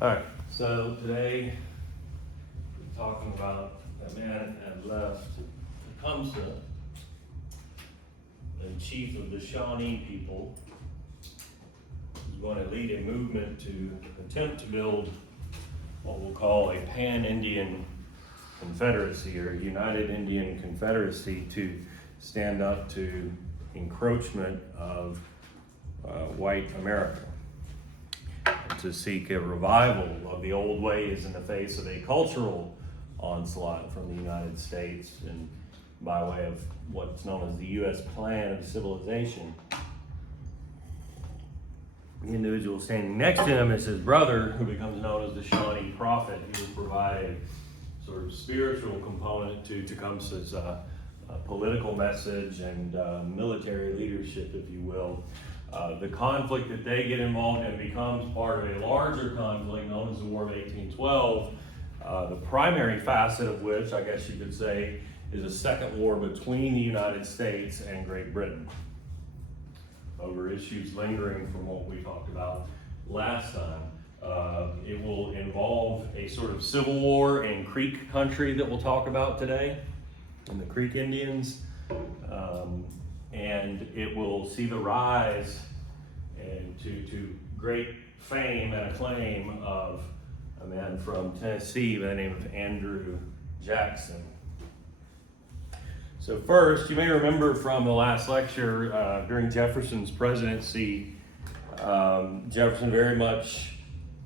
All right, so today we're talking about a man had left Tecumseh, the chief of the Shawnee people, who's going to lead a movement to attempt to build what we'll call a pan-Indian confederacy or United Indian Confederacy to stand up to encroachment of white America, to seek a revival of the old ways in the face of a cultural onslaught from the United States and by way of what's known as the U.S. plan of civilization. The individual standing next to him is his brother, who becomes known as the Shawnee Prophet. He will provide a sort of spiritual component to Tecumseh's political message and military leadership, if you will. The conflict that they get involved in becomes part of a larger conflict known as the War of 1812, the primary facet of which, I guess you could say, is a second war between the United States and Great Britain over issues lingering from what we talked about last time. It will involve a sort of civil war in Creek country that we'll talk about today, in the Creek Indians. And it will see the rise and to great fame and acclaim of a man from Tennessee by the name of Andrew Jackson. So first, you may remember from the last lecture, during Jefferson's presidency, Jefferson very much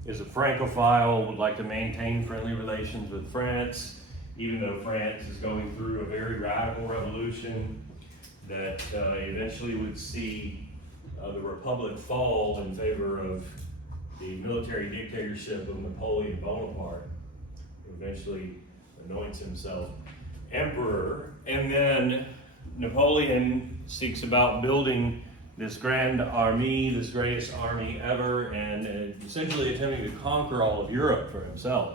is a Francophile, would like to maintain friendly relations with France, even though France is going through a very radical revolution that eventually would see the Republic fall in favor of the military dictatorship of Napoleon Bonaparte, who eventually anoints himself emperor. And then Napoleon seeks about building this grand army, this greatest army ever, and essentially attempting to conquer all of Europe for himself.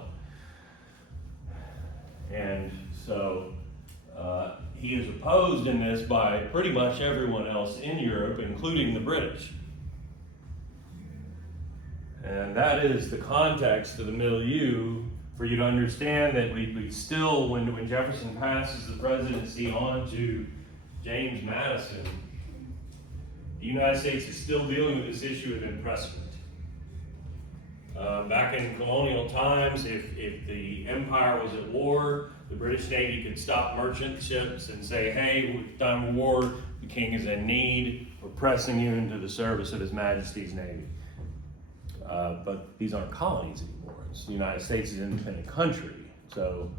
And so he is opposed in this by pretty much everyone else in Europe, including the British. And that is the context of the milieu for you to understand that we still, when Jefferson passes the presidency on to James Madison, the United States is still dealing with this issue of impressment. Back in colonial times, if the empire was at war, the British Navy could stop merchant ships and say, hey, with time of war, the king is in need, we're pressing you into the service of His Majesty's Navy. But these aren't colonies anymore. It's the United States is an independent country. So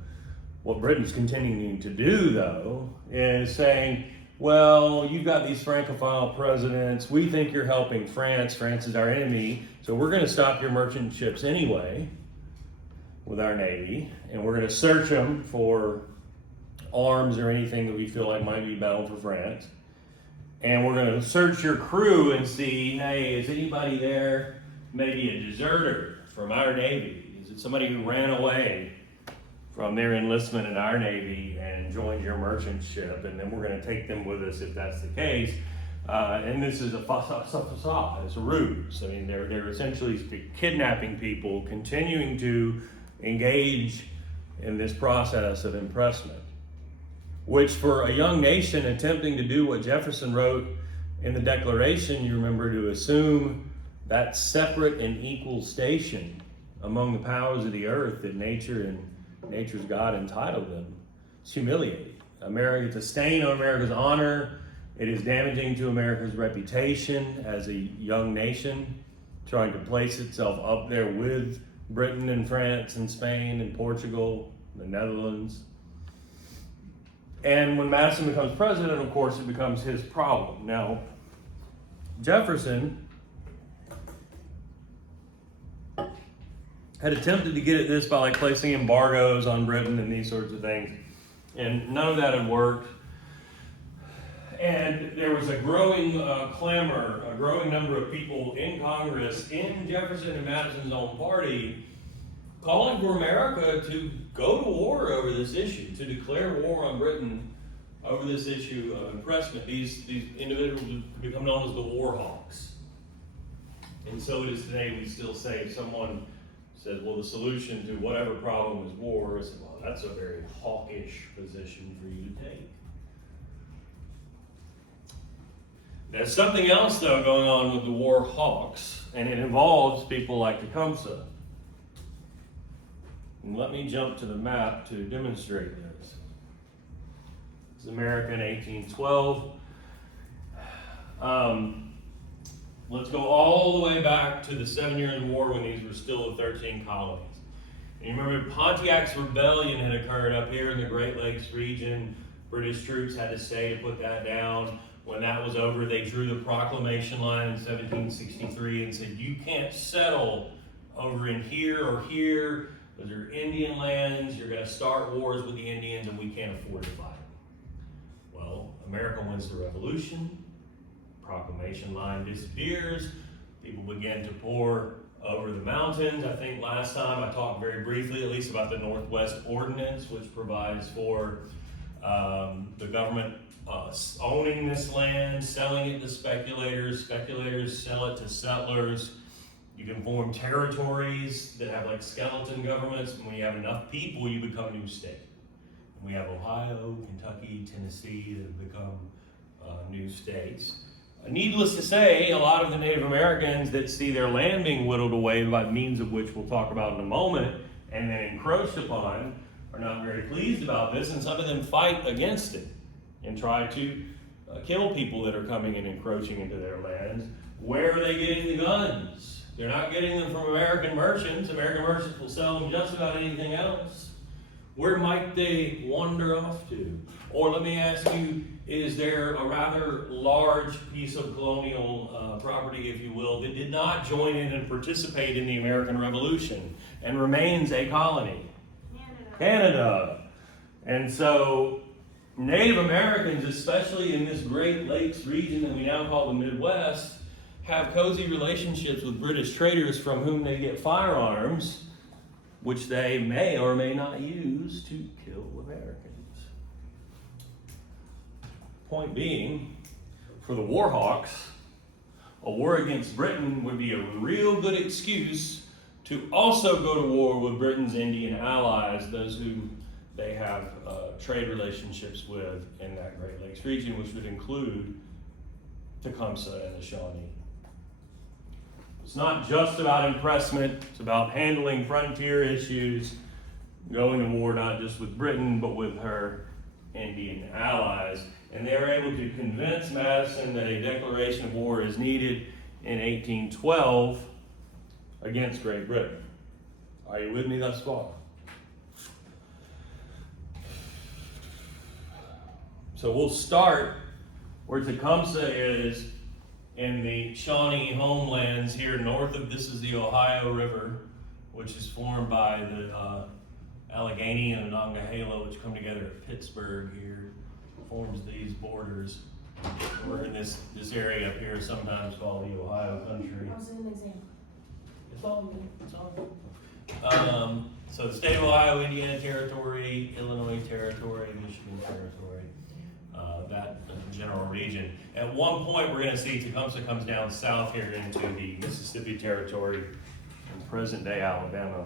what Britain's continuing to do, though, is saying, well, you've got these Francophile presidents. We think you're helping France. France is our enemy. So we're going to stop your merchant ships anyway with our Navy, and we're going to search them for arms or anything that we feel like might be bound for France. And we're going to search your crew and see, hey, is anybody there, maybe a deserter from our Navy? Is it somebody who ran away from their enlistment in our Navy and joined your merchant ship? And then we're going to take them with us if that's the case. And this is a facade, it's a ruse. I mean, they're essentially kidnapping people, continuing to engage in this process of impressment, which for a young nation attempting to do what Jefferson wrote in the Declaration, you remember, to assume that separate and equal station among the powers of the earth that nature and nature's God entitled them. It's humiliating. America, it's a stain on America's honor. It is damaging to America's reputation as a young nation, trying to place itself up there with Britain and France and Spain and Portugal, the Netherlands. And when Madison becomes president, of course, it becomes his problem. Now, Jefferson had attempted to get at this by placing embargoes on Britain and these sorts of things, and none of that had worked. And there was a growing clamor, a growing number of people in Congress, in Jefferson and Madison's own party, calling for America to go to war over this issue, to declare war on Britain over this issue of impressment. These individuals have become known as the war hawks. And so it is today. We still say if someone says, well, the solution to whatever problem is war. I said, well, that's a very hawkish position for you to take. There's something else, though, going on with the war hawks, and it involves people like Tecumseh. And let me jump to the map to demonstrate this. This is America in 1812. Let's go all the way back to the 7 Years' War when these were still the 13 colonies. And you remember Pontiac's rebellion had occurred up here in the Great Lakes region. British troops had to stay to put that down. When that was over, they drew the proclamation line in 1763 and said, you can't settle over in here or here. Those are Indian lands. You're going to start wars with the Indians, and we can't afford to fight. Well, America wins the revolution. Proclamation line disappears. People begin to pour over the mountains. I think last time I talked very briefly, at least, about the Northwest Ordinance, which provides for the government owning this land, selling it to speculators. Speculators sell it to settlers. You can form territories that have like skeleton governments. And when you have enough people, you become a new state. And we have Ohio, Kentucky, Tennessee that have become new states. Needless to say, a lot of the Native Americans that see their land being whittled away by means of which we'll talk about in a moment, and then encroached upon, are not very pleased about this, and some of them fight against it and try to kill people that are coming and encroaching into their lands. Where are they getting the guns? They're not getting them from American merchants. American merchants will sell them just about anything else. Where might they wander off to? Or let me ask you, is there a rather large piece of colonial property, if you will, that did not join in and participate in the American Revolution and remains a colony? Canada. And so Native Americans, especially in this Great Lakes region that we now call the Midwest, have cozy relationships with British traders from whom they get firearms, which they may or may not use to kill Americans. Point being, for the Warhawks, a war against Britain would be a real good excuse to also go to war with Britain's Indian allies, those who they have trade relationships with in that Great Lakes region, which would include Tecumseh and the Shawnee. It's not just about impressment, it's about handling frontier issues, going to war not just with Britain, but with her Indian allies. And they were able to convince Madison that a declaration of war is needed in 1812 against Great Britain. Are you with me thus far? So we'll start where Tecumseh is in the Shawnee homelands here north of, this is the Ohio River, which is formed by the Allegheny and Monongahela, which come together at Pittsburgh here, forms these borders. We're in this area up here, sometimes called the Ohio country. I'll send an example. It's all good, it's all good. So the state of Ohio, Indiana Territory, Illinois Territory, Michigan Territory, that general region. At one point, we're going to see Tecumseh comes down south here into the Mississippi Territory in present-day Alabama.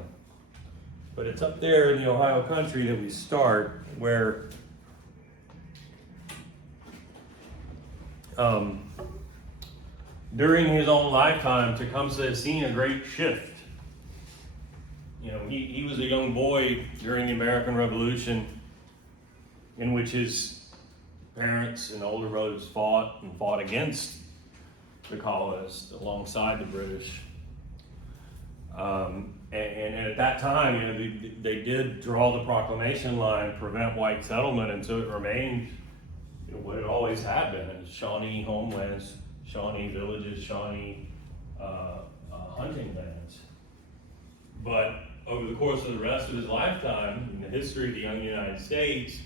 But it's up there in the Ohio country that we start, where during his own lifetime, Tecumseh has seen a great shift. You know, he was a young boy during the American Revolution, in which his parents and older brothers fought against the colonists alongside the British. And at that time, you know, they did draw the proclamation line, prevent white settlement, and so it remained, you know, what it always had been: Shawnee homelands, Shawnee villages, Shawnee hunting lands. But over the course of the rest of his lifetime, in the history of the young United States,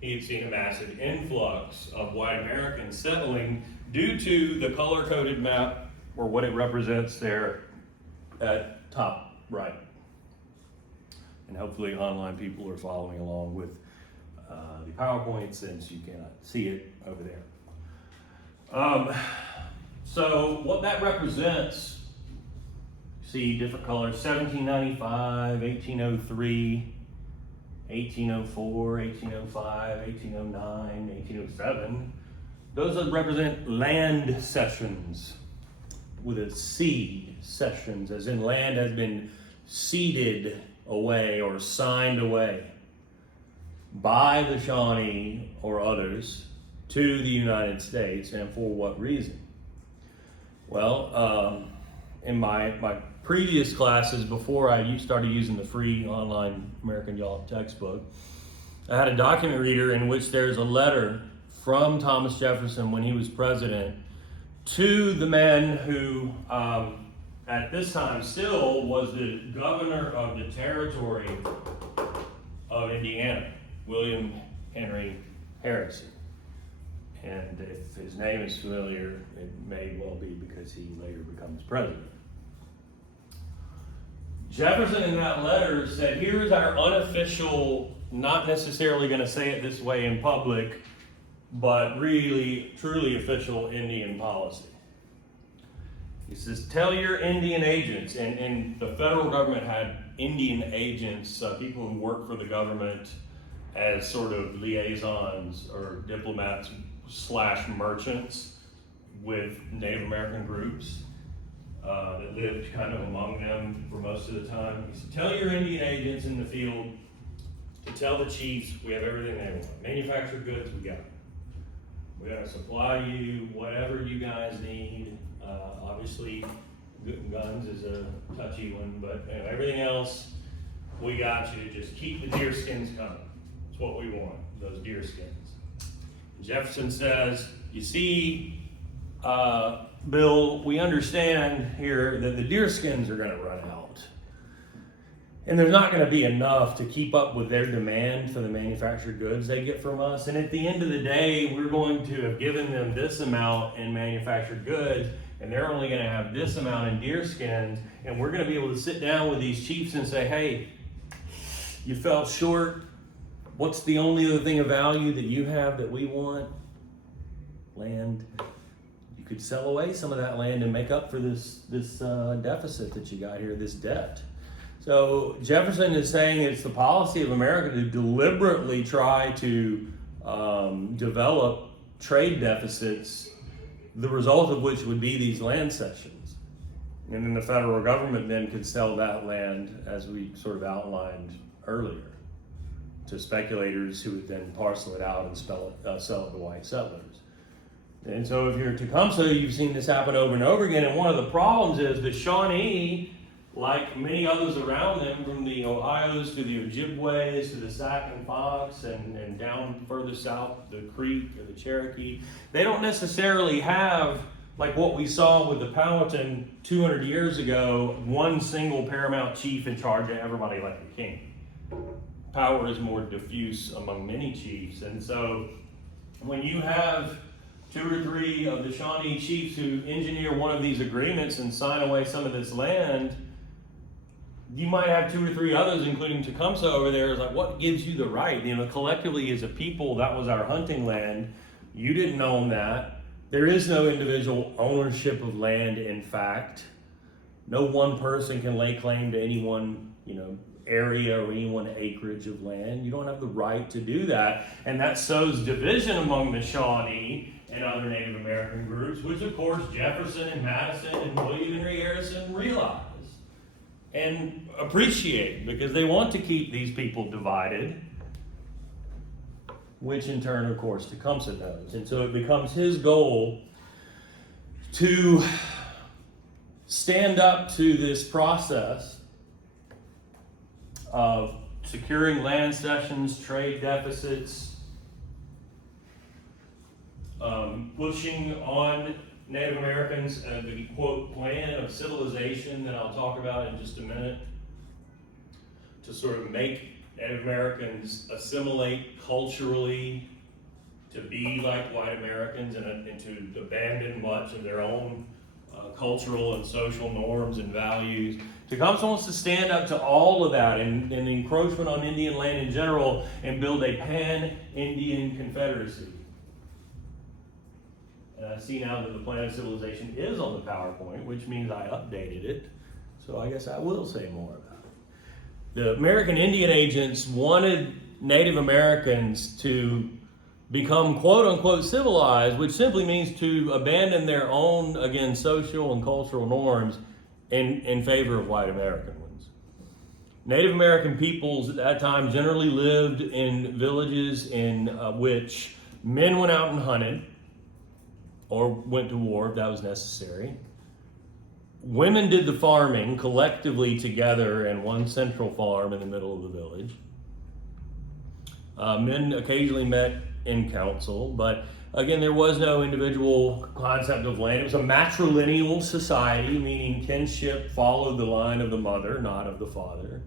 he had seen a massive influx of white Americans settling due to the color-coded map, or what it represents there at top right. And hopefully online people are following along with the PowerPoint, since you cannot see it over there. So what that represents, see different colors, 1795, 1803, 1804, 1805, 1809, 1807. Those represent land cessions with a C, cessions, as in land has been ceded away or signed away by the Shawnee or others to the United States, and for what reason? Well, in my previous classes, before I started using the free online American Yellow textbook, I had a document reader in which there's a letter from Thomas Jefferson when he was president to the man who, at this time still, was the governor of the territory of Indiana, William Henry Harrison. And if his name is familiar, it may well be because he later becomes president. Jefferson in that letter said, here is our unofficial, not necessarily going to say it this way in public, but really, truly official Indian policy. He says, tell your Indian agents, and the federal government had Indian agents, people who work for the government as sort of liaisons or diplomats / merchants with Native American groups that lived kind of among them for most of the time. He said, tell your Indian agents in the field to tell the chiefs we have everything they want. Manufactured goods, we got it. We're going to supply you whatever you guys need. Obviously, guns is a touchy one, but everything else, we got you. Just keep the deer skins coming. That's what we want, those deer skins. Jefferson says, you see, Bill, we understand here that the deer skins are going to run out. And there's not going to be enough to keep up with their demand for the manufactured goods they get from us. And at the end of the day, we're going to have given them this amount in manufactured goods, and they're only going to have this amount in deer skins. And we're going to be able to sit down with these chiefs and say, hey, you fell short. What's the only other thing of value that you have that we want? Land. You could sell away some of that land and make up for this deficit that you got here, this debt. So Jefferson is saying it's the policy of America to deliberately try to develop trade deficits, the result of which would be these land cessions. And then the federal government then could sell that land, as we sort of outlined earlier, to speculators who would then parcel it out and sell it to white settlers. And so if you're at Tecumseh, you've seen this happen over and over again. And one of the problems is the Shawnee, like many others around them, from the Ohios to the Ojibways to the Sac and Fox and down further south, the Creek or the Cherokee, they don't necessarily have, like what we saw with the Powhatan 200 years ago, one single paramount chief in charge of everybody like the king. Power is more diffuse among many chiefs. And so when you have 2 or 3 of the Shawnee chiefs who engineer one of these agreements and sign away some of this land, you might have 2 or 3 others, including Tecumseh over there, is like, what gives you the right? Collectively as a people, that was our hunting land. You didn't own that. There is no individual ownership of land, in fact. No one person can lay claim to any one, area or any one acreage of land. You don't have the right to do that. And that sows division among the Shawnee and other Native American groups, which of course Jefferson and Madison and William Henry Harrison realize and appreciate, because they want to keep these people divided, which in turn, of course, Tecumseh knows. And so it becomes his goal to stand up to this process of securing land cessions, trade deficits, pushing on Native Americans the, quote, plan of civilization that I'll talk about in just a minute, to sort of make Native Americans assimilate culturally, to be like white Americans, and to abandon much of their own cultural and social norms and values. Tecumseh wants to stand up to all of that and the encroachment on Indian land in general and build a pan-Indian confederacy. And I see now that the plan of civilization is on the PowerPoint, which means I updated it. so I guess I will say more about it. The American Indian agents wanted Native Americans to become quote unquote civilized, which simply means to abandon their own, again, social and cultural norms in favor of white American ones. Native American peoples at that time generally lived in villages in which men went out and hunted or went to war if that was necessary. Women did the farming collectively together in one central farm in the middle of the village. Men occasionally met in council, but again, there was no individual concept of land. It was a matrilineal society, meaning kinship followed the line of the mother, not of the father.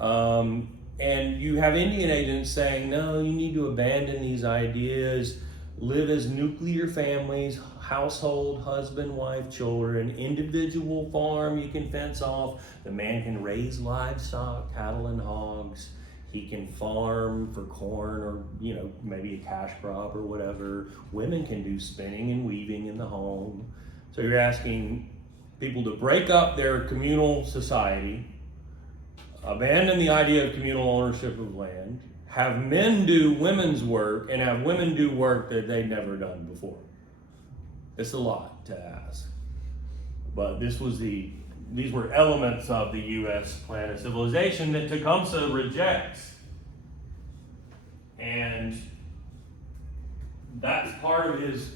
And you have Indian agents saying, no, you need to abandon these ideas, live as nuclear families, household, husband, wife, children, individual farm you can fence off. The man can raise livestock, cattle and hogs. He can farm for corn or, maybe a cash crop or whatever. Women can do spinning and weaving in the home. So you're asking people to break up their communal society, abandon the idea of communal ownership of land, have men do women's work, and have women do work that they'd never done before. It's a lot to ask. But these were elements of the U.S. plan of civilization that Tecumseh rejects. And that's part of his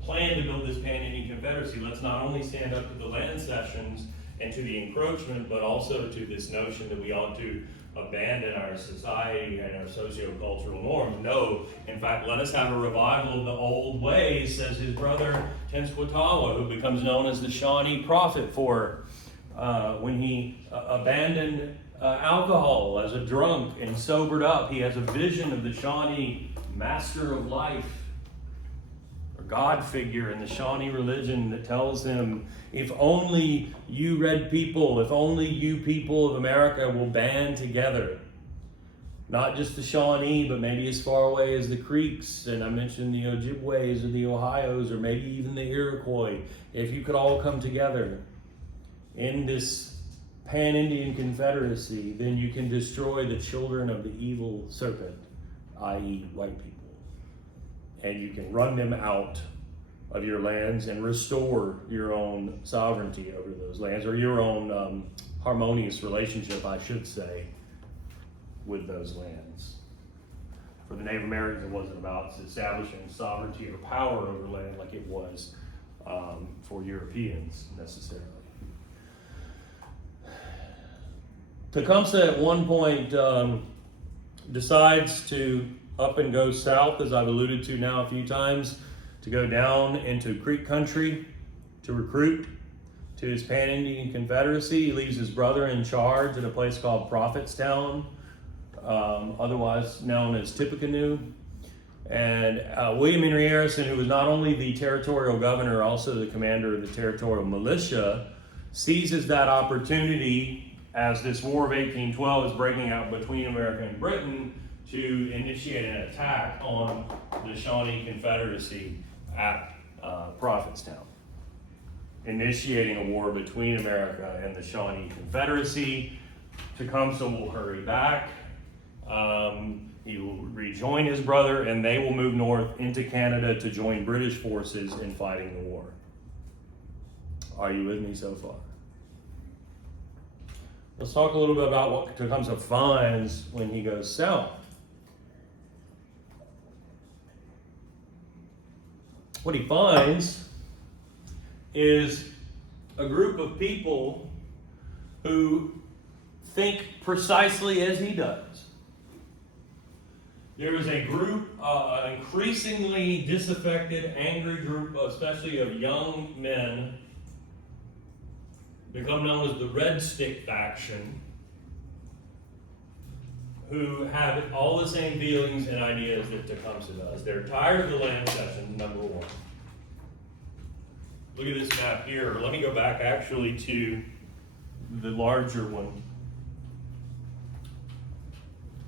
plan to build this Pan-Indian Confederacy. Let's not only stand up to the land cessions and to the encroachment, but also to this notion that we ought to abandon our society and our socio-cultural norms. No, in fact, let us have a revival of the old ways, says his brother Tenskwatawa, who becomes known as the Shawnee prophet for when he abandoned alcohol as a drunk and sobered up. He has a vision of the Shawnee master of life, or God figure in the Shawnee religion that tells him, if only you red people, if only you people of America will band together, not just the Shawnee, but maybe as far away as the Creeks, and I mentioned the Ojibways or the Ohios, or maybe even the Iroquois, if you could all come together in this Pan-Indian Confederacy, then you can destroy the children of the evil serpent, i.e. white people. And you can run them out of your lands and restore your own sovereignty over those lands, or your own harmonious relationship, I should say, with those lands. For the Native Americans, it wasn't about establishing sovereignty or power over land like it was for Europeans necessarily. Tecumseh at one point decides to up and go south, as I've alluded to now a few times, to go down into Creek country to recruit to his Pan-Indian Confederacy. He leaves his brother in charge at a place called Prophetstown, otherwise known as Tippecanoe. And William Henry Harrison, who was not only the territorial governor, also the commander of the territorial militia, seizes that opportunity as this War of 1812 is breaking out between America and Britain to initiate an attack on the Shawnee Confederacy at Prophetstown, initiating a war between America and the Shawnee Confederacy. Tecumseh will hurry back. He will rejoin his brother, and they will move north into Canada to join British forces in fighting the war. Are you with me so far? Let's talk a little bit about what Tecumseh finds when he goes south. What he finds is a group of people who think precisely as he does. There is a group, an increasingly disaffected, angry group, especially of young men, become known as the Red Stick faction, who have all the same feelings and ideas that Tecumseh does. They're tired of the land cessions, number one. Look at this map here. Let me go back actually to the larger one,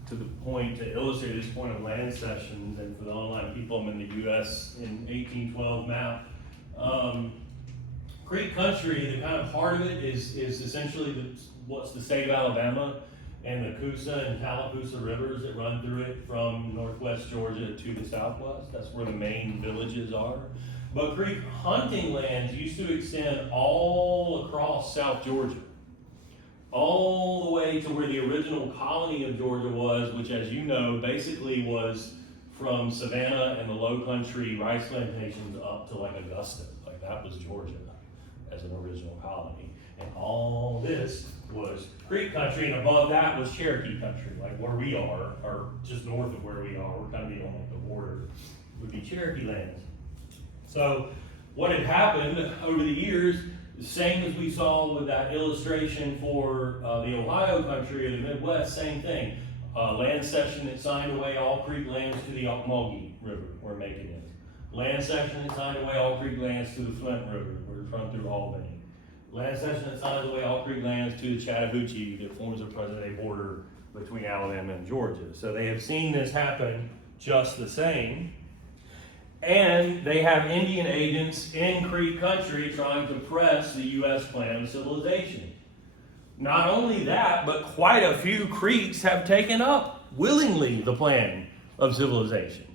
to the point to illustrate this point of land cessions, and for the online people, I'm in the U.S. in 1812 map. Creek country, the kind of heart of it is essentially what's the state of Alabama and the Coosa and Tallapoosa rivers that run through it from northwest Georgia to the southwest. That's where the main villages are. But Creek hunting lands used to extend all across South Georgia, all the way to where the original colony of Georgia was, which, as you know, basically was from Savannah and the low country rice plantations up to like Augusta. Like that was Georgia as an original colony. And all this was Creek country, and above that was Cherokee country, like where we are, or just north of where we are. We're kind of on like the border, would be Cherokee lands. So what had happened over the years, the same as we saw with that illustration for the Ohio country or the Midwest, same thing. Land section that signed away all Creek lands to the Ocmulgee River, where Macon is. Land section that signed away all Creek lands to the Flint River, where it's run through Albany. Land section that signs away all Creek lands to the Chattahoochee that forms the present-day border between Alabama and Georgia. So they have seen this happen just the same. And they have Indian agents in Creek country trying to press the U.S. plan of civilization. Not only that, but quite a few Creeks have taken up willingly the plan of civilization.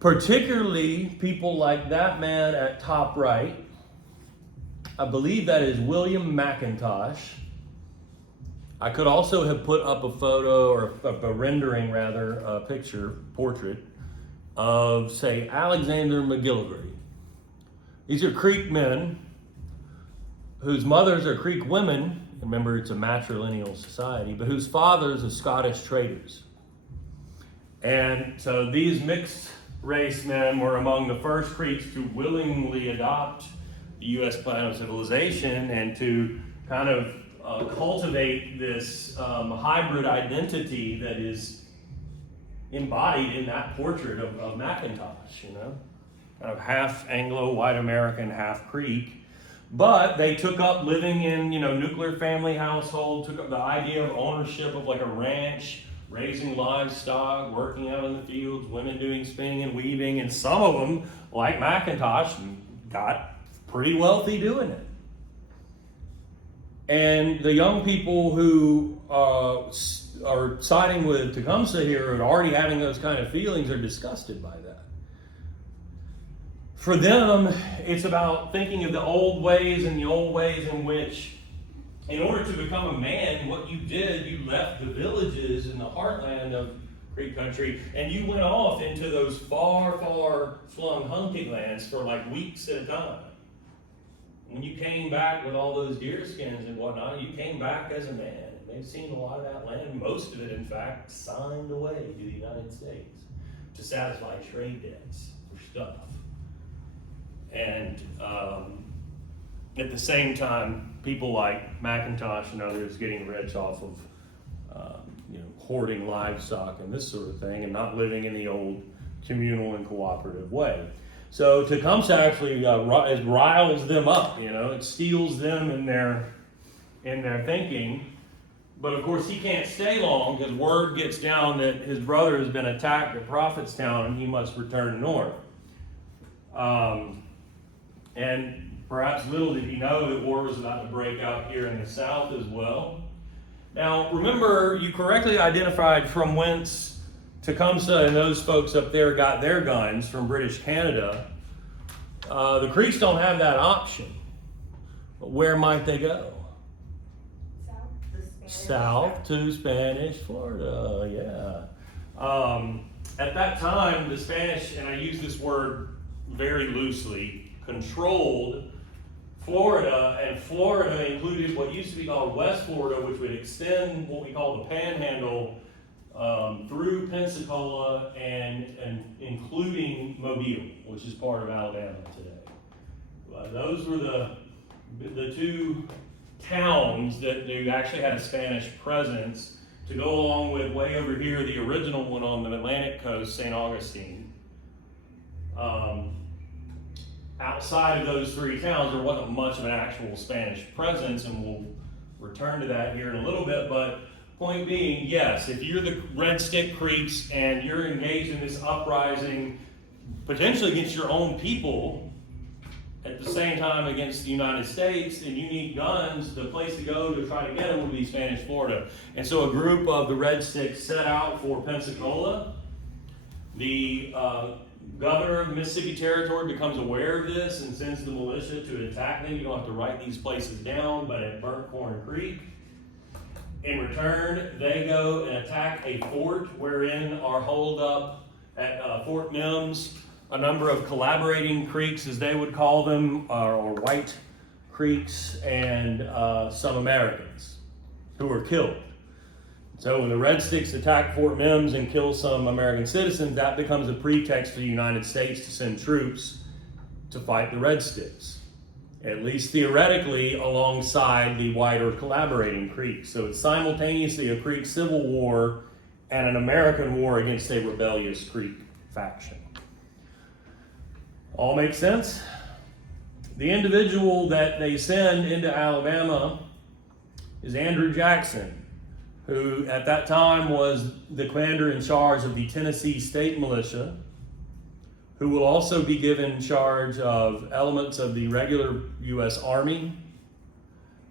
Particularly people like that man at top right. I believe that is William McIntosh. I could also have put up a photo, or a rendering rather, a picture, portrait, of, say, Alexander McGillivray. These are Creek men whose mothers are Creek women. Remember, it's a matrilineal society, but whose fathers are Scottish traders. And so these mixed race men were among the first Creeks to willingly adopt the U.S. plan of civilization and to kind of cultivate this hybrid identity that is embodied in that portrait of McIntosh, you know, kind of half Anglo, white American, half Creek. But they took up living in, nuclear family household, took up the idea of ownership of like a ranch, raising livestock, working out in the fields, women doing spinning and weaving, and some of them, like McIntosh, got pretty wealthy doing it. And the young people who are siding with Tecumseh here and already having those kind of feelings are disgusted by that. For them, it's about thinking of the old ways and the old ways in which, in order to become a man, what you did, you left the villages in the heartland of Creek country and you went off into those far, far flung hunting lands for like weeks at a time. When you came back with all those deer skins and whatnot, you came back as a man. And they've seen a lot of that land, most of it, in fact, signed away to the United States to satisfy trade debts for stuff. And at the same time, people like McIntosh and others getting rich off of hoarding livestock and this sort of thing and not living in the old communal and cooperative way. So Tecumseh actually riles them up, it steals them in their thinking. But of course he can't stay long because word gets down that his brother has been attacked at Prophetstown and he must return north. And perhaps little did he know that war was about to break out here in the south as well. Now remember, you correctly identified from whence Tecumseh and those folks up there got their guns, from British Canada. The Creeks don't have that option. But where might they go? South to Spanish Florida, yeah. At that time, the Spanish, and I use this word very loosely, controlled Florida, and Florida included what used to be called West Florida, which would extend what we call the Panhandle through Pensacola and including Mobile, which is part of Alabama today. Those were the two towns that actually had a Spanish presence, to go along with way over here, the original one on the Atlantic coast, St. Augustine. Outside of those three towns, there wasn't much of an actual Spanish presence, and we'll return to that here in a little bit, but point being, yes, if you're the Red Stick Creeks and you're engaged in this uprising, potentially against your own people, at the same time against the United States and you need guns, the place to go to try to get them would be Spanish Florida. And so a group of the Red Sticks set out for Pensacola. The governor of the Mississippi Territory becomes aware of this and sends the militia to attack them. You don't have to write these places down, but at Burnt Corn Creek. In return, they go and attack a fort wherein are holed up at Fort Mims a number of collaborating creeks, as they would call them, or white creeks, and some Americans who were killed. So when the Red Sticks attack Fort Mims and kill some American citizens, that becomes a pretext for the United States to send troops to fight the Red Sticks, at least theoretically, alongside the wider collaborating Creeks. So it's simultaneously a Creek civil war and an American war against a rebellious Creek faction. All makes sense? The individual that they send into Alabama is Andrew Jackson, who at that time was the commander in charge of the Tennessee State Militia, who will also be given charge of elements of the regular U.S. Army,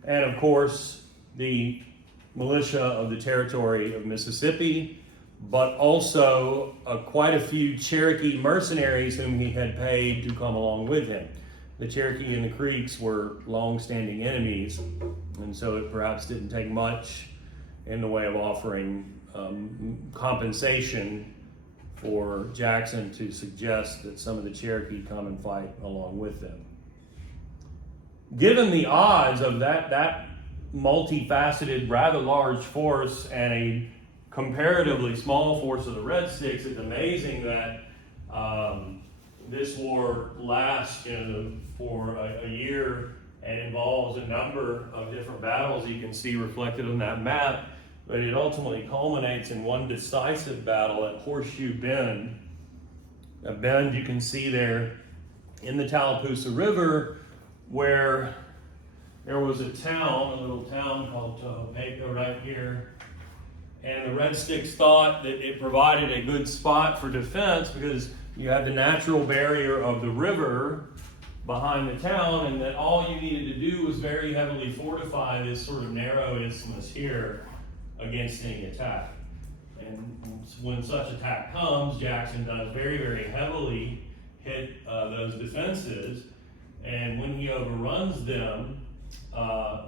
and of course, the militia of the territory of Mississippi, but also quite a few Cherokee mercenaries whom he had paid to come along with him. The Cherokee and the Creeks were long-standing enemies, and so it perhaps didn't take much in the way of offering compensation for Jackson to suggest that some of the Cherokee come and fight along with them. Given the odds of that multifaceted, rather large force and a comparatively small force of the Red Sticks, it's amazing that this war lasts for a year and involves a number of different battles you can see reflected on that map, but it ultimately culminates in one decisive battle at Horseshoe Bend. A bend you can see there in the Tallapoosa River, where there was a little town called Topeka right here. And the Red Sticks thought that it provided a good spot for defense because you had the natural barrier of the river behind the town, and that all you needed to do was very heavily fortify this sort of narrow isthmus here against any attack. And when such attack comes, Jackson does very, very heavily hit those defenses, and when he overruns them,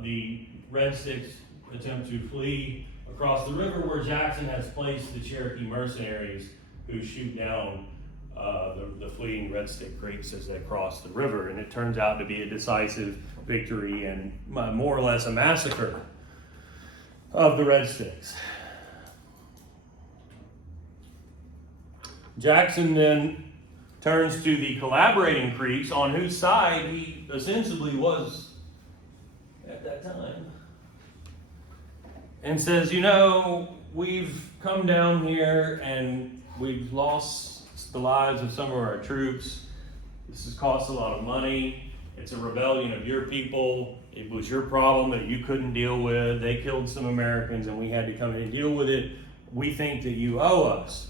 the Red Sticks attempt to flee across the river, where Jackson has placed the Cherokee mercenaries who shoot down the fleeing Red Stick Creeks as they cross the river. And it turns out to be a decisive victory and more or less a massacre of the Red Sticks. Jackson then turns to the collaborating Creeks, on whose side he ostensibly was at that time, and says, we've come down here and we've lost the lives of some of our troops. This has cost a lot of money. It's a rebellion of your people. It was your problem that you couldn't deal with. They killed some Americans and we had to come in and deal with it. We think that you owe us.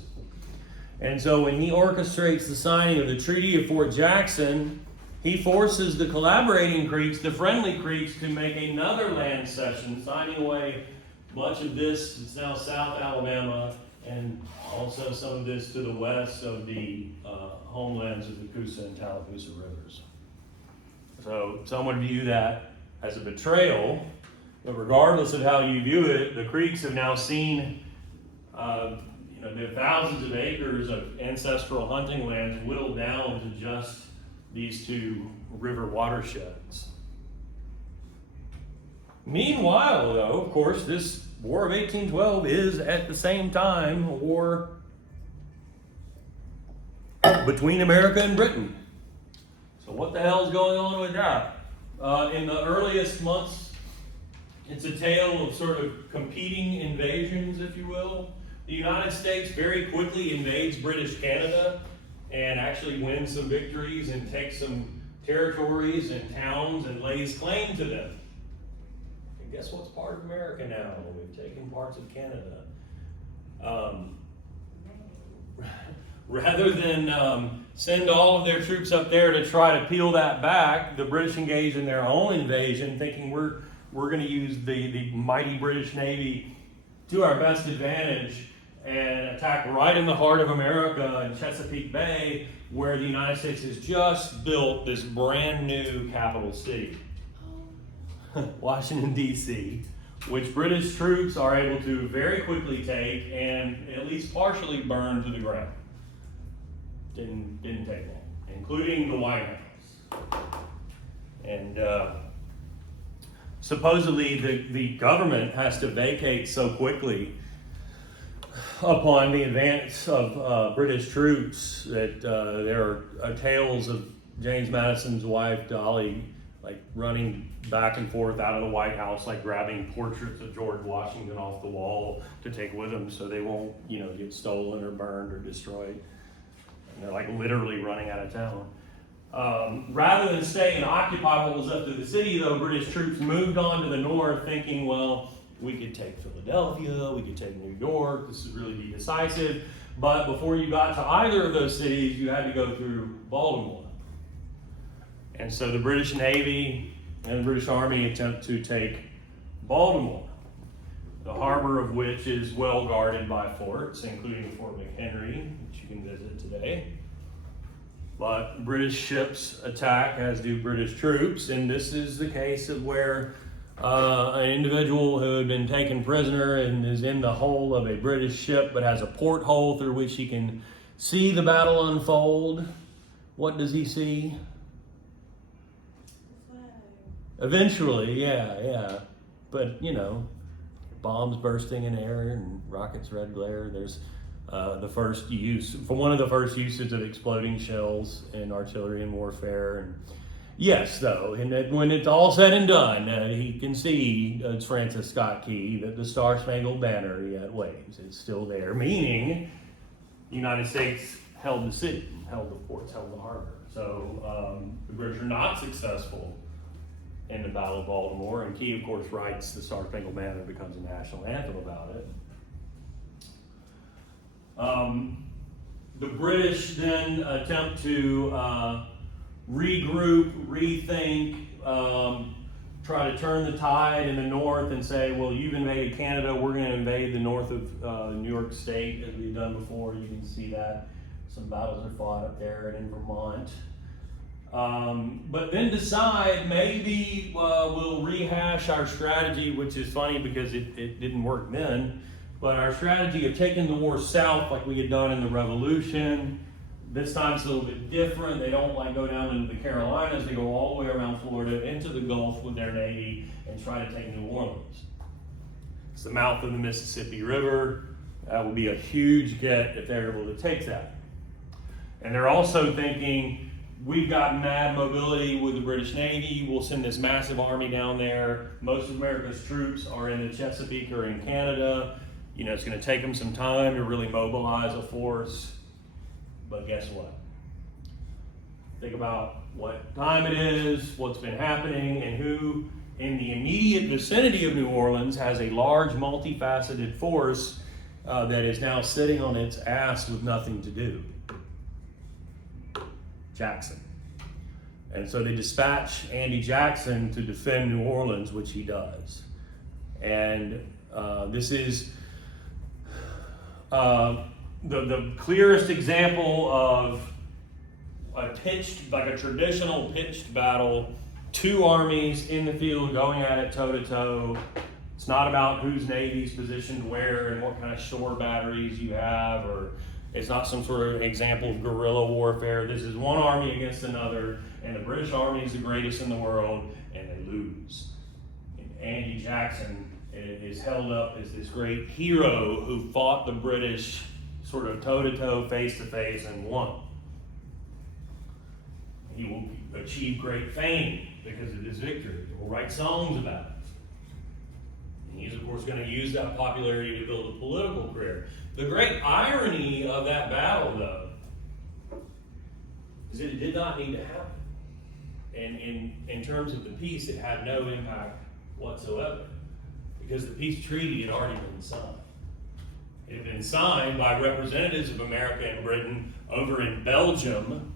And so when he orchestrates the signing of the Treaty of Fort Jackson, he forces the collaborating Creeks, the friendly Creeks, to make another land cession, signing away much of this. It's now South Alabama, and also some of this to the west of the homelands of the Coosa and Tallapoosa rivers. So some would view that as a betrayal, but regardless of how you view it, the Creeks have now seen their thousands of acres of ancestral hunting lands whittled down to just these two river watersheds. Meanwhile, though, of course, this War of 1812 is at the same time a war between America and Britain. So what the hell is going on with that? In the earliest months, it's a tale of sort of competing invasions, if you will. The United States very quickly invades British Canada and actually wins some victories and takes some territories and towns and lays claim to them. And guess what's part of America now? We've taken parts of Canada. rather than send all of their troops up there to try to peel that back, the British engaged in their own invasion, thinking we're going to use the mighty British Navy to our best advantage and attack right in the heart of America in Chesapeake Bay, where the United States has just built this brand new capital city, Washington, D.C., which British troops are able to very quickly take and at least partially burn to the ground. Didn't take long, including the White House. And supposedly the government has to vacate so quickly upon the advance of British troops that there are tales of James Madison's wife, Dolly, like running back and forth out of the White House, like grabbing portraits of George Washington off the wall to take with them so they won't, get stolen or burned or destroyed. And they're like literally running out of town. Rather than stay and occupy what was left of the city, though, British troops moved on to the north thinking, well, we could take Philadelphia, we could take New York, this would really be decisive. But before you got to either of those cities, you had to go through Baltimore. And so the British Navy and the British Army attempt to take Baltimore, the harbor of which is well guarded by forts, including Fort McHenry, which you can visit today. But British ships attack, as do British troops, and this is the case of where an individual who had been taken prisoner and is in the hold of a British ship but has a porthole through which he can see the battle unfold. What does he see? Eventually, yeah. But, bombs bursting in air and rockets' red glare. There's one of the first uses of exploding shells in artillery and warfare. And yes, though, and when it's all said and done, he can see, as Francis Scott Key, that the Star-Spangled Banner yet waves. It's still there, meaning the United States held the city, held the ports, held the harbor. So the British are not successful in the Battle of Baltimore, and Key, of course, writes the Star-Spangled Banner, becomes a national anthem about it. The British then attempt to regroup, rethink, try to turn the tide in the north and say, well, you've invaded Canada, we're going to invade the north of New York State, as we've done before. You can see that. Some battles are fought up there and in Vermont. But then decide maybe we'll rehash our strategy, which is funny because it didn't work then, but our strategy of taking the war south like we had done in the Revolution. This time it's a little bit different. They don't go down into the Carolinas. They go all the way around Florida into the Gulf with their Navy and try to take New Orleans. It's the mouth of the Mississippi River. That would be a huge get if they're able to take that. And they're also thinking, we've got mad mobility with the British Navy. We'll send this massive army down there. Most of America's troops are in the Chesapeake or in Canada. It's going to take them some time to really mobilize a force. But guess what? Think about what time it is, what's been happening, and who in the immediate vicinity of New Orleans has a large, multifaceted force that is now sitting on its ass with nothing to do. Jackson. And so they dispatch Andy Jackson to defend New Orleans, which he does. And this is the clearest example of a traditional pitched battle, two armies in the field going at it toe to toe. It's not about whose navy's positioned where and what kind of shore batteries you have, or it's not some sort of example of guerrilla warfare. This is one army against another, and the British Army is the greatest in the world, and they lose. And Andy Jackson is held up as this great hero who fought the British sort of toe-to-toe, face-to-face, and won. He will achieve great fame because of his victory. He will write songs about it. And he's, of course, going to use that popularity to build a political career. The great irony of that battle, though, is that it did not need to happen. And in terms of the peace, it had no impact whatsoever, because the peace treaty had already been signed. It had been signed by representatives of America and Britain over in Belgium,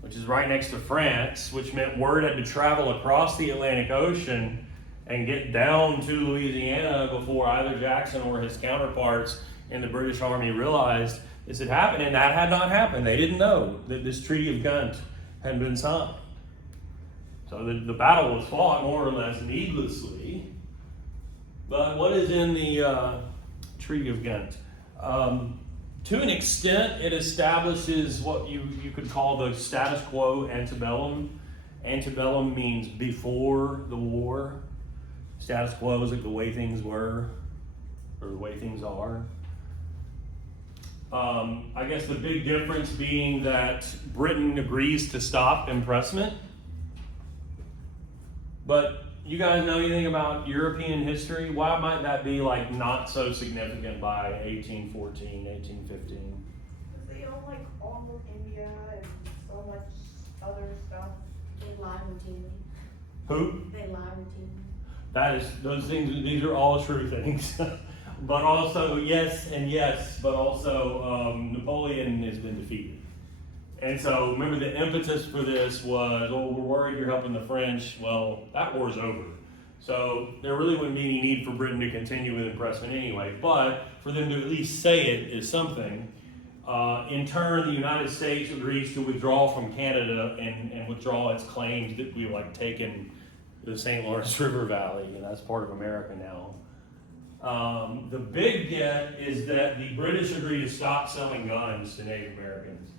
which is right next to France, which meant word had to travel across the Atlantic Ocean and get down to Louisiana before either Jackson or his counterparts in the British Army realized this had happened, and that had not happened. They didn't know that this Treaty of Ghent had been signed. So the battle was fought more or less needlessly. But what is in the Treaty of Ghent? To an extent, it establishes what you could call the status quo antebellum. Antebellum means before the war. Status quo is like the way things were, or the way things are. I guess the big difference being that Britain agrees to stop impressment. But you guys know anything about European history? Why might that be like not so significant by 1814, 1815? Because they own like all of India and so much other stuff. They lie routinely. Who? They lie routinely. That is, those things, these are all true things. But also, yes and yes, but also Napoleon has been defeated. And so remember the impetus for this was, oh, we're worried you're helping the French. Well, that war's over. So there really wouldn't be any need for Britain to continue with impressment anyway. But for them to at least say it is something. In turn, the United States agrees to withdraw from Canada and withdraw its claims that we've like taken the St. Lawrence River Valley, and that's part of America now. The big get is that the British agree to stop selling guns to Native Americans.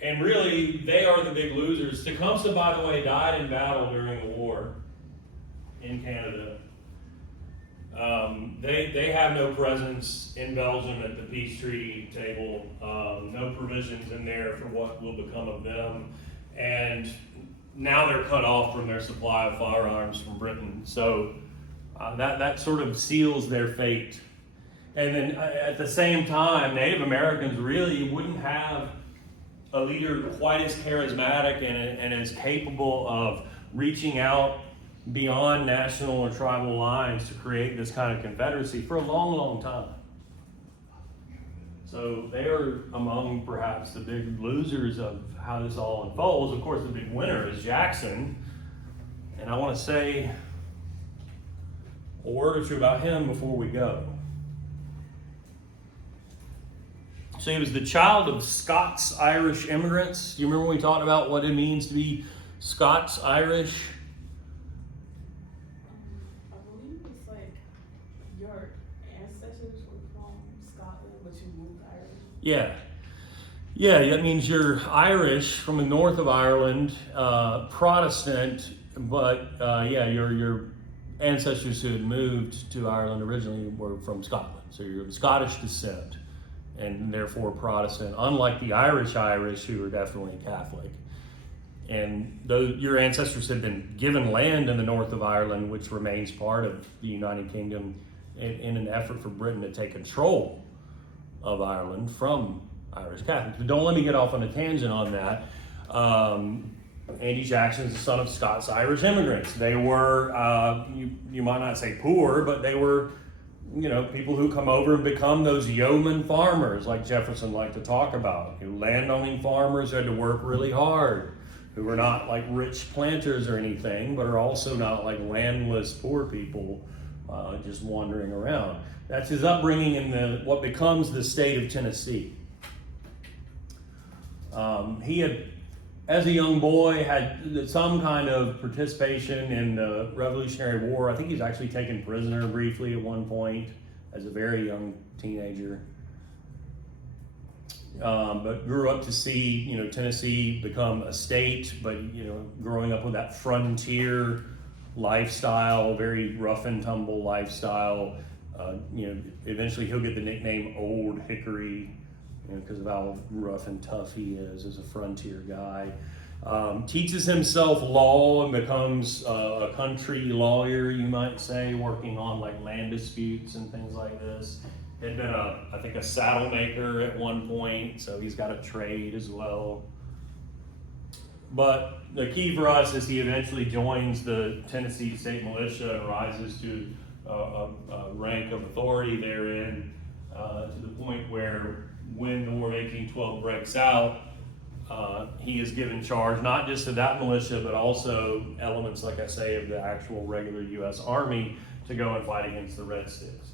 And really, they are the big losers. Tecumseh, by the way, died in battle during the war in Canada. They have no presence in Belgium at the peace treaty table, no provisions in there for what will become of them. And now they're cut off from their supply of firearms from Britain. So that sort of seals their fate. And then at the same time, Native Americans really wouldn't have a leader quite as charismatic and as capable of reaching out beyond national or tribal lines to create this kind of confederacy for a long, long time. So they are among perhaps the big losers of how this all unfolds. Of course, the big winner is Jackson. And I want to say a word or two about him before we go. So he was the child of Scots-Irish immigrants. Do you remember when we talked about what it means to be Scots-Irish? I believe it's like your ancestors were from Scotland, but you moved to Ireland. Yeah. Yeah, that means you're Irish from the north of Ireland, Protestant, but your ancestors who had moved to Ireland originally were from Scotland. So you're of Scottish descent and therefore Protestant, unlike the Irish who are definitely Catholic. And though your ancestors had been given land in the north of Ireland, which remains part of the United Kingdom, in an effort for Britain to take control of Ireland from Irish Catholics. But don't let me get off on a tangent on that. Andy Jackson is the son of Scots-Irish immigrants. They were, you might not say poor, but they were, people who come over and become those yeoman farmers, like Jefferson liked to talk about. Landowning farmers who had to work really hard, who were not like rich planters or anything, but are also not like landless poor people just wandering around. That's his upbringing in what becomes the state of Tennessee. He had, as a young boy, had some kind of participation in the Revolutionary War. I think he was actually taken prisoner briefly at one point as a very young teenager. But grew up to see, Tennessee become a state, but, growing up with that frontier lifestyle, very rough and tumble lifestyle. Eventually he'll get the nickname Old Hickory, because of how rough and tough he is as a frontier guy. Teaches himself law and becomes a country lawyer, you might say, working on like land disputes and things like this. Had been I think a saddle maker at one point, so he's got a trade as well. But the key for us is he eventually joins the Tennessee State Militia and rises to rank of authority therein, to the point where when the War of 1812 breaks out, he is given charge not just of that militia, but also elements, like I say, of the actual regular U.S. Army to go and fight against the Red Sticks.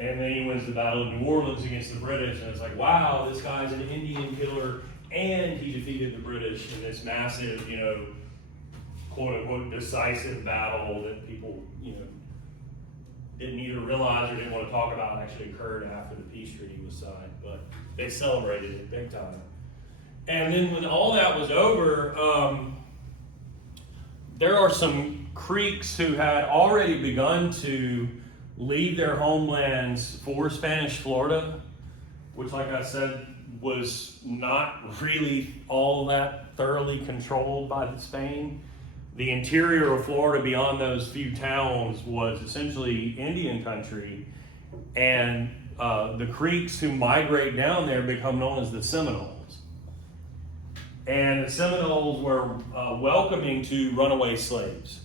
And then he wins the Battle of New Orleans against the British, and it's like, wow, this guy's an Indian killer, and he defeated the British in this massive, quote unquote, decisive battle that people, didn't either realize or didn't want to talk about actually occurred after the peace treaty was signed, but they celebrated it big time. And then when all that was over, there are some Creeks who had already begun to leave their homelands for Spanish Florida, which, like I said, was not really all that thoroughly controlled by Spain. The interior of Florida beyond those few towns was essentially Indian country, and the Creeks who migrate down there become known as the Seminoles. And the Seminoles were welcoming to runaway slaves.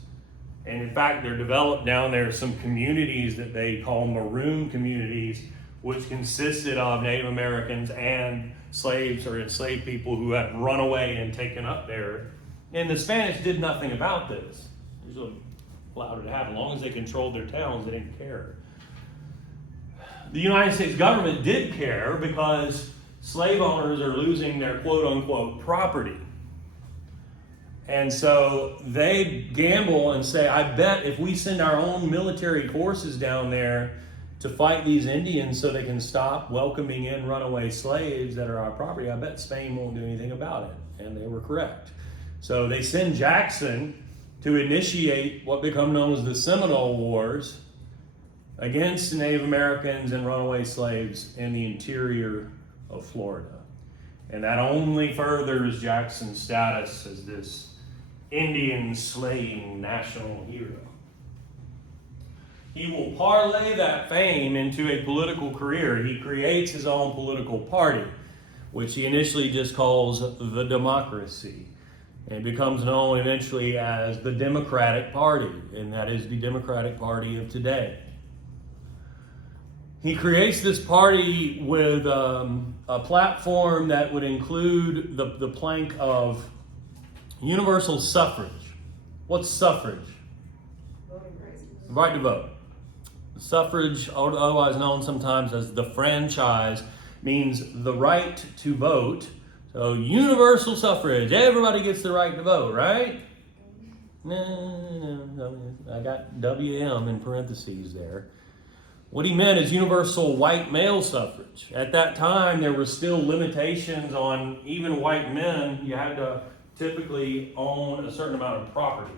And in fact, there developed down there some communities that they call maroon communities, which consisted of Native Americans and slaves or enslaved people who had run away and taken up there. And the Spanish did nothing about this. They just allowed it to happen. As long as they controlled their towns, they didn't care. The United States government did care because slave owners are losing their quote-unquote property. And so they gamble and say, I bet if we send our own military forces down there to fight these Indians so they can stop welcoming in runaway slaves that are our property, I bet Spain won't do anything about it. And they were correct. So they send Jackson to initiate what become known as the Seminole Wars against Native Americans and runaway slaves in the interior of Florida. And that only furthers Jackson's status as this Indian slaying national hero. He will parlay that fame into a political career. He creates his own political party, which he initially just calls the Democracy. And it becomes known eventually as the Democratic Party, and that is the Democratic Party of today. He creates this party with a platform that would include the plank of universal suffrage. What's suffrage? Voting rights. Right to vote. Suffrage, otherwise known sometimes as the franchise, means the right to vote. So universal suffrage, everybody gets the right to vote, right? No. I got WM in parentheses there. What he meant is universal white male suffrage. At that time, there were still limitations on even white men. You had to typically own a certain amount of property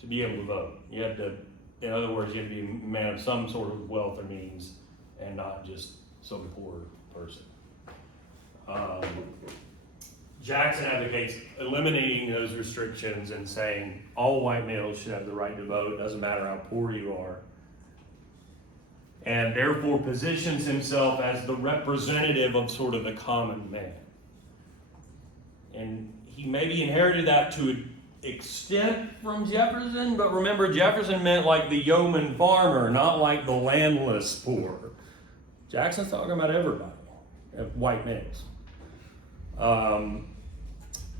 to be able to vote. You had to, in other words, you had to be a man of some sort of wealth or means and not just some poor person. Jackson advocates eliminating those restrictions and saying all white males should have the right to vote, doesn't matter how poor you are, and therefore positions himself as the representative of sort of the common man. And he maybe inherited that to an extent from Jefferson, but remember, Jefferson meant like the yeoman farmer, not like the landless poor. Jackson's talking about everybody, white males.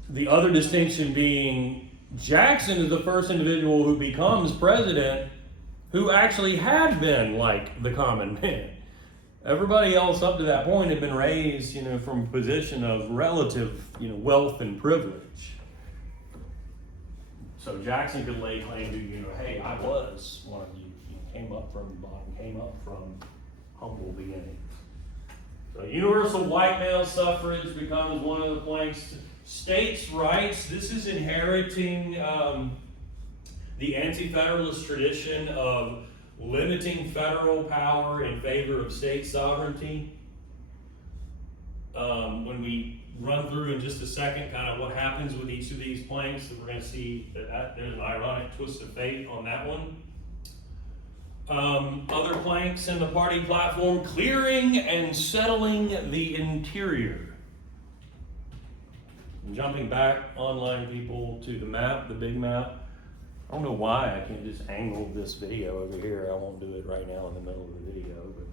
The other distinction being Jackson is the first individual who becomes president who actually had been like the common man. Everybody else up to that point had been raised, from a position of relative, wealth and privilege. So Jackson could lay claim to, hey, I was one of you. Came up from the bottom, came up from humble beginnings. So universal white male suffrage becomes one of the planks. States' rights, this is inheriting the anti-federalist tradition of limiting federal power in favor of state sovereignty. When we run through in just a second kind of what happens with each of these planks, we're going to see that there's an ironic twist of fate on that one. Other planks in the party platform: clearing and settling the interior. Jumping back online, people, to the map, the big map. don't know why I can't just angle this video over here. I won't do it right now in the middle of the video, but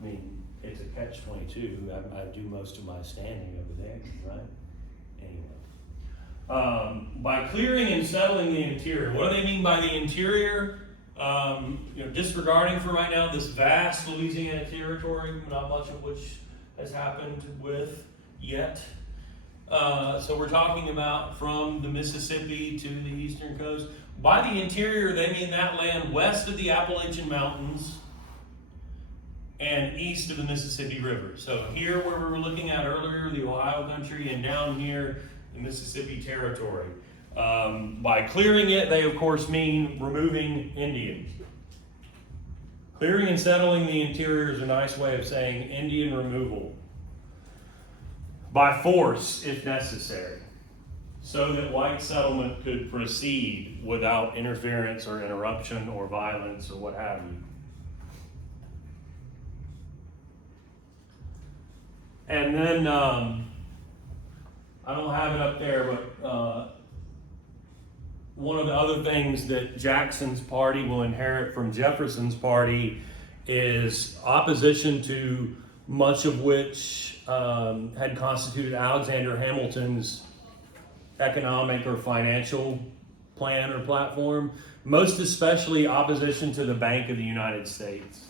I mean, it's a catch-22. I do most of my standing over there, right? Anyway. By clearing and settling the interior, what do they mean by the interior? Disregarding for right now this vast Louisiana territory, not much of which has happened with yet. So we're talking about from the Mississippi to the eastern coast. By the interior, they mean that land west of the Appalachian Mountains and east of the Mississippi River. So here where we were looking at earlier, the Ohio country, and down here, the Mississippi territory. By clearing it, they of course mean removing Indians. Clearing and settling the interior is a nice way of saying Indian removal. By force, if necessary, so that white settlement could proceed without interference or interruption or violence or what have you. And then, I don't have it up there, but one of the other things that Jackson's party will inherit from Jefferson's party is opposition to much of which had constituted Alexander Hamilton's economic or financial plan or platform, most especially opposition to the Bank of the United States.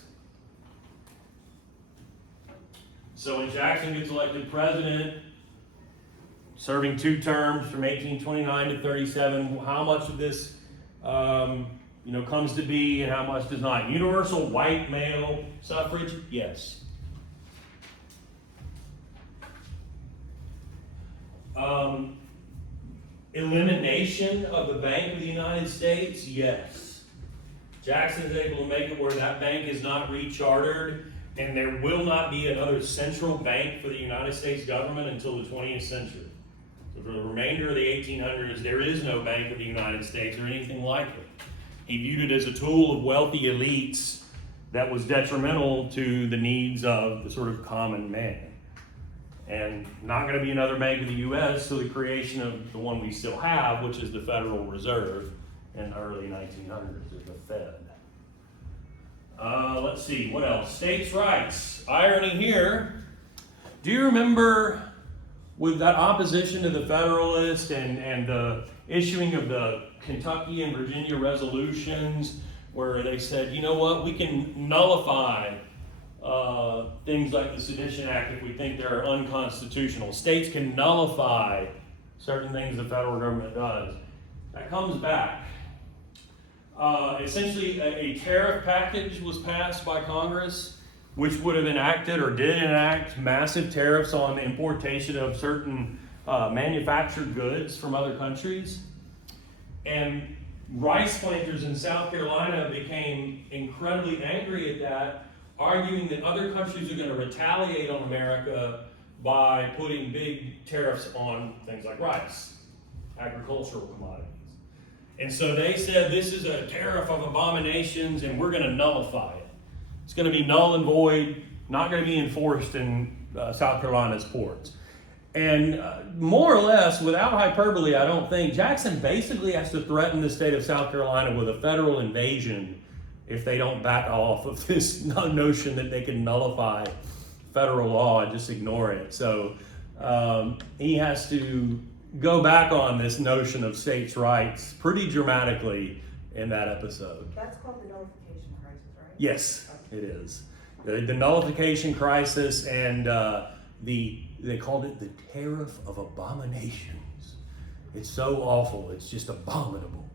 So when Jackson gets elected president, serving 2 terms from 1829 to 37, how much of this comes to be and how much does not? Universal white male suffrage? Yes. Elimination of the Bank of the United States? Yes. Jackson is able to make it where that bank is not rechartered, and there will not be another central bank for the United States government until the 20th century. So for the remainder of the 1800s, there is no Bank of the United States or anything like it. He viewed it as a tool of wealthy elites that was detrimental to the needs of the sort of common man. And not going to be another Bank of the U.S., so the creation of the one we still have, which is the Federal Reserve in the early 1900s, is the Fed. Let's see, what else? States' rights. Irony here. Do you remember with that opposition to the Federalists and the issuing of the Kentucky and Virginia resolutions where they said, you know what, we can nullify things like the Sedition Act if we think they're unconstitutional. States can nullify certain things the federal government does. That comes back. Essentially, a tariff package was passed by Congress, which would have enacted or did enact massive tariffs on the importation of certain manufactured goods from other countries. And rice planters in South Carolina became incredibly angry at that, arguing that other countries are going to retaliate on America by putting big tariffs on things like rice, agricultural commodities. And so they said this is a tariff of abominations and we're going to nullify it. It's going to be null and void, not going to be enforced in South Carolina's ports. And more or less, without hyperbole, I don't think, Jackson basically has to threaten the state of South Carolina with a federal invasion if they don't back off of this notion that they can nullify federal law and just ignore it. So he has to go back on this notion of states' rights pretty dramatically in that episode. That's called the nullification crisis, right? Yes, it is. The nullification crisis and they called it the tariff of abominations. It's so awful, it's just abominable.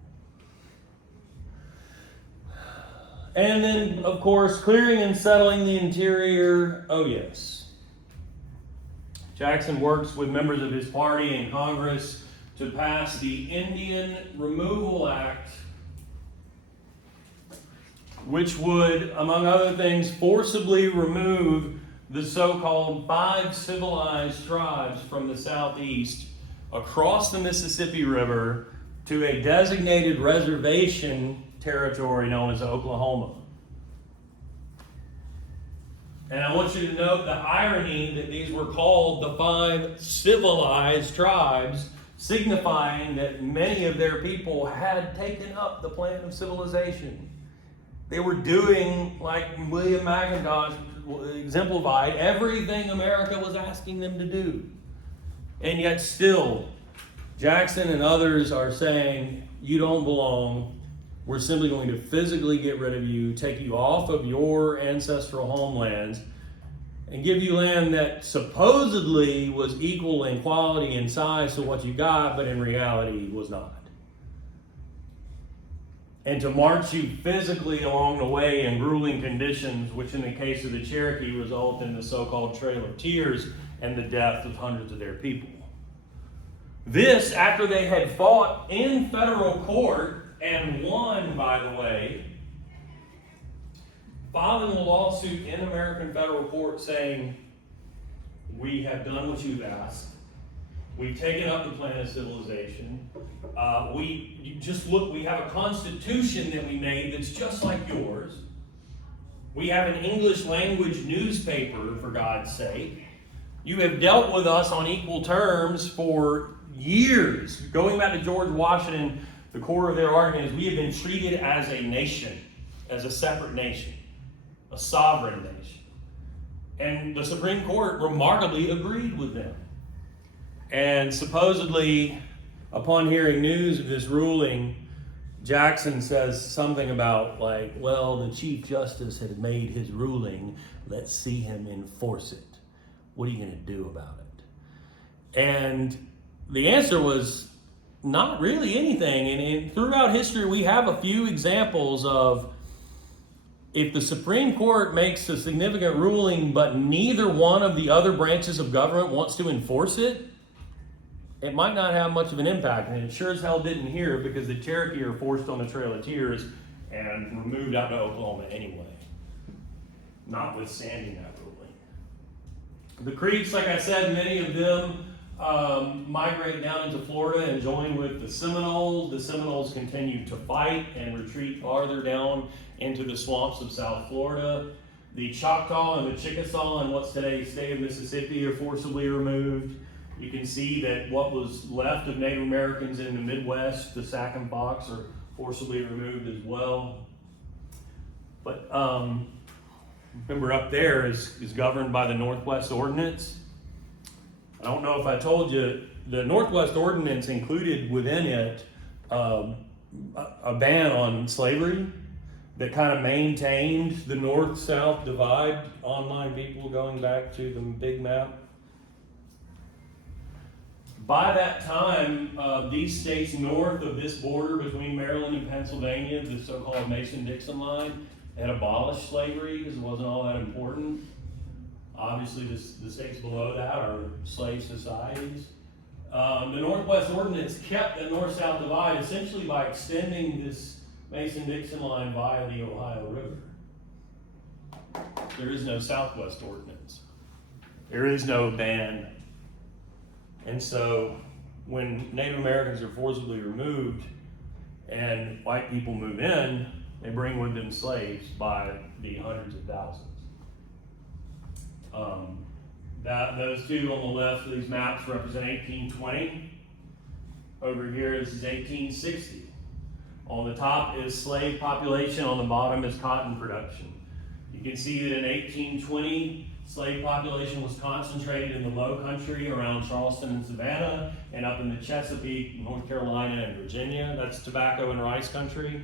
And then, of course, clearing and settling the interior, oh yes. Jackson works with members of his party in Congress to pass the Indian Removal Act, which would, among other things, forcibly remove the so-called 5 civilized tribes from the southeast across the Mississippi River to a designated reservation territory known as Oklahoma. And I want you to note the irony that these were called the 5 civilized tribes. signifying that many of their people had taken up the plan of civilization. They were doing, like William McIntosh exemplified, everything America was asking them to do. And yet still, Jackson and others are saying, you don't belong. We're simply going to physically get rid of you, take you off of your ancestral homelands, and give you land that supposedly was equal in quality and size to what you got, but in reality was not. And to march you physically along the way in grueling conditions, which in the case of the Cherokee result in the so-called Trail of Tears and the death of hundreds of their people. This after they had fought in federal court and won, by the way, filing a lawsuit in American federal court saying, we have done what you've asked. We've taken up the plan of civilization. You just look, we have a constitution that we made that's just like yours. We have an English language newspaper, for God's sake. You have dealt with us on equal terms for years. Going back to George Washington, the core of their argument is we have been treated as a nation, as a separate nation, a sovereign nation. And the Supreme Court remarkably agreed with them. And supposedly, upon hearing news of this ruling, Jackson says something about like, well, the Chief Justice had made his ruling, let's see him enforce it. What are you going to do about it? And the answer was not really anything. And throughout history, we have a few examples of if the Supreme Court makes a significant ruling, but neither one of the other branches of government wants to enforce it, it might not have much of an impact. And it sure as hell didn't here, because the Cherokee are forced on the Trail of Tears and removed out to Oklahoma anyway, notwithstanding that ruling. The Creeks, like I said, many of them migrate down into Florida and join with the Seminoles. The Seminoles continue to fight and retreat farther down into the swamps of South Florida. The Choctaw and the Chickasaw in what's today's state of Mississippi are forcibly removed. You can see that what was left of Native Americans in the Midwest, the Sac and Fox, are forcibly removed as well. But remember, up there is governed by the Northwest Ordinance. I don't know if I told you, the Northwest Ordinance included within it a ban on slavery that kind of maintained the north-south divide. Online people going back to the big map. By that time, these states north of this border between Maryland and Pennsylvania, the so-called Mason-Dixon line, had abolished slavery because it wasn't all that important. Obviously, the states below that are slave societies. The Northwest Ordinance kept the north-south divide essentially by extending this Mason-Dixon line via the Ohio River. There is no Southwest Ordinance. There is no ban. And so when Native Americans are forcibly removed and white people move in, they bring with them slaves by the hundreds of thousands. Those two on the left of these maps represent 1820. Over here, this is 1860. On the top is slave population, on the bottom is cotton production. You can see that in 1820, slave population was concentrated in the low country around Charleston and Savannah, and up in the Chesapeake, North Carolina, and Virginia. That's tobacco and rice country.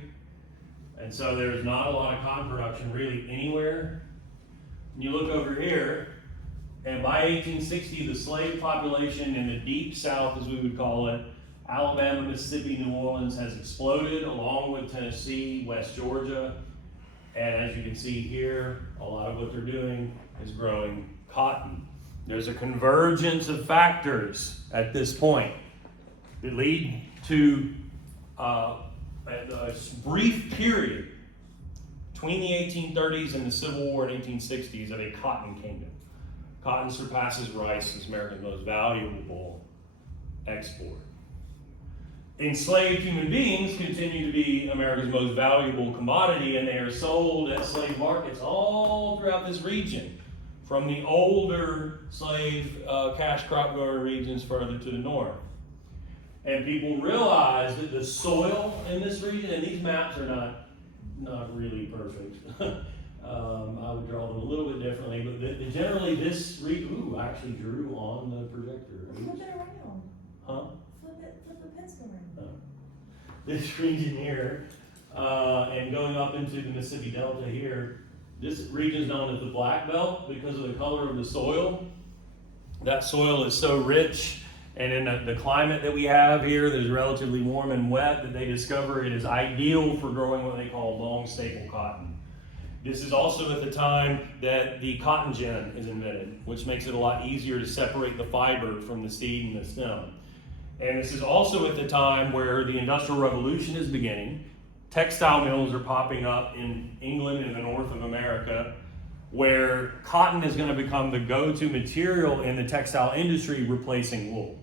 And so there's not a lot of cotton production really anywhere. And you look over here, and by 1860, the slave population in the deep south, as we would call it, Alabama, Mississippi, New Orleans, has exploded, along with Tennessee, West Georgia. And as you can see here, a lot of what they're doing is growing cotton. There's a convergence of factors at this point that lead to a brief period between the 1830s and the Civil War in 1860s of a cotton kingdom. Cotton surpasses rice as America's most valuable export. Enslaved human beings continue to be America's most valuable commodity, and they are sold at slave markets all throughout this region, from the older slave cash crop growing regions further to the north. And people realize that the soil in this region, and these maps are not really perfect. I would draw them a little bit differently, but generally this region, I actually drew on the projector. Flip it around. Huh? Flip the pencil around. This region here, and going up into the Mississippi Delta here, this region is known as the Black Belt because of the color of the soil. That soil is so rich, and in the climate that we have here that is relatively warm and wet, that they discover it is ideal for growing what they call long staple cotton. This is also at the time that the cotton gin is invented, which makes it a lot easier to separate the fiber from the seed and the stem. And this is also at the time where the Industrial Revolution is beginning. Textile mills are popping up in England and the north of America, where cotton is going to become the go-to material in the textile industry, replacing wool.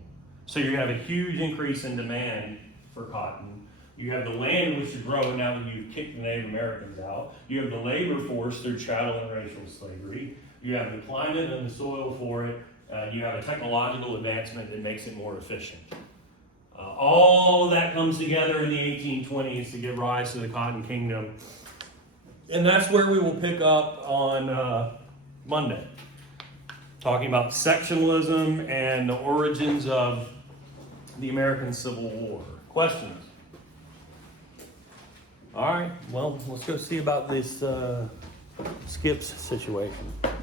So you have a huge increase in demand for cotton. You have the land in which to grow it now that you've kicked the Native Americans out. You have the labor force through chattel and racial slavery. You have the climate and the soil for it. You have a technological advancement that makes it more efficient. All of that comes together in the 1820s to give rise to the Cotton Kingdom. And that's where we will pick up on Monday, talking about sectionalism and the origins of the American Civil War. Questions? All right, well, let's go see about this Skips situation.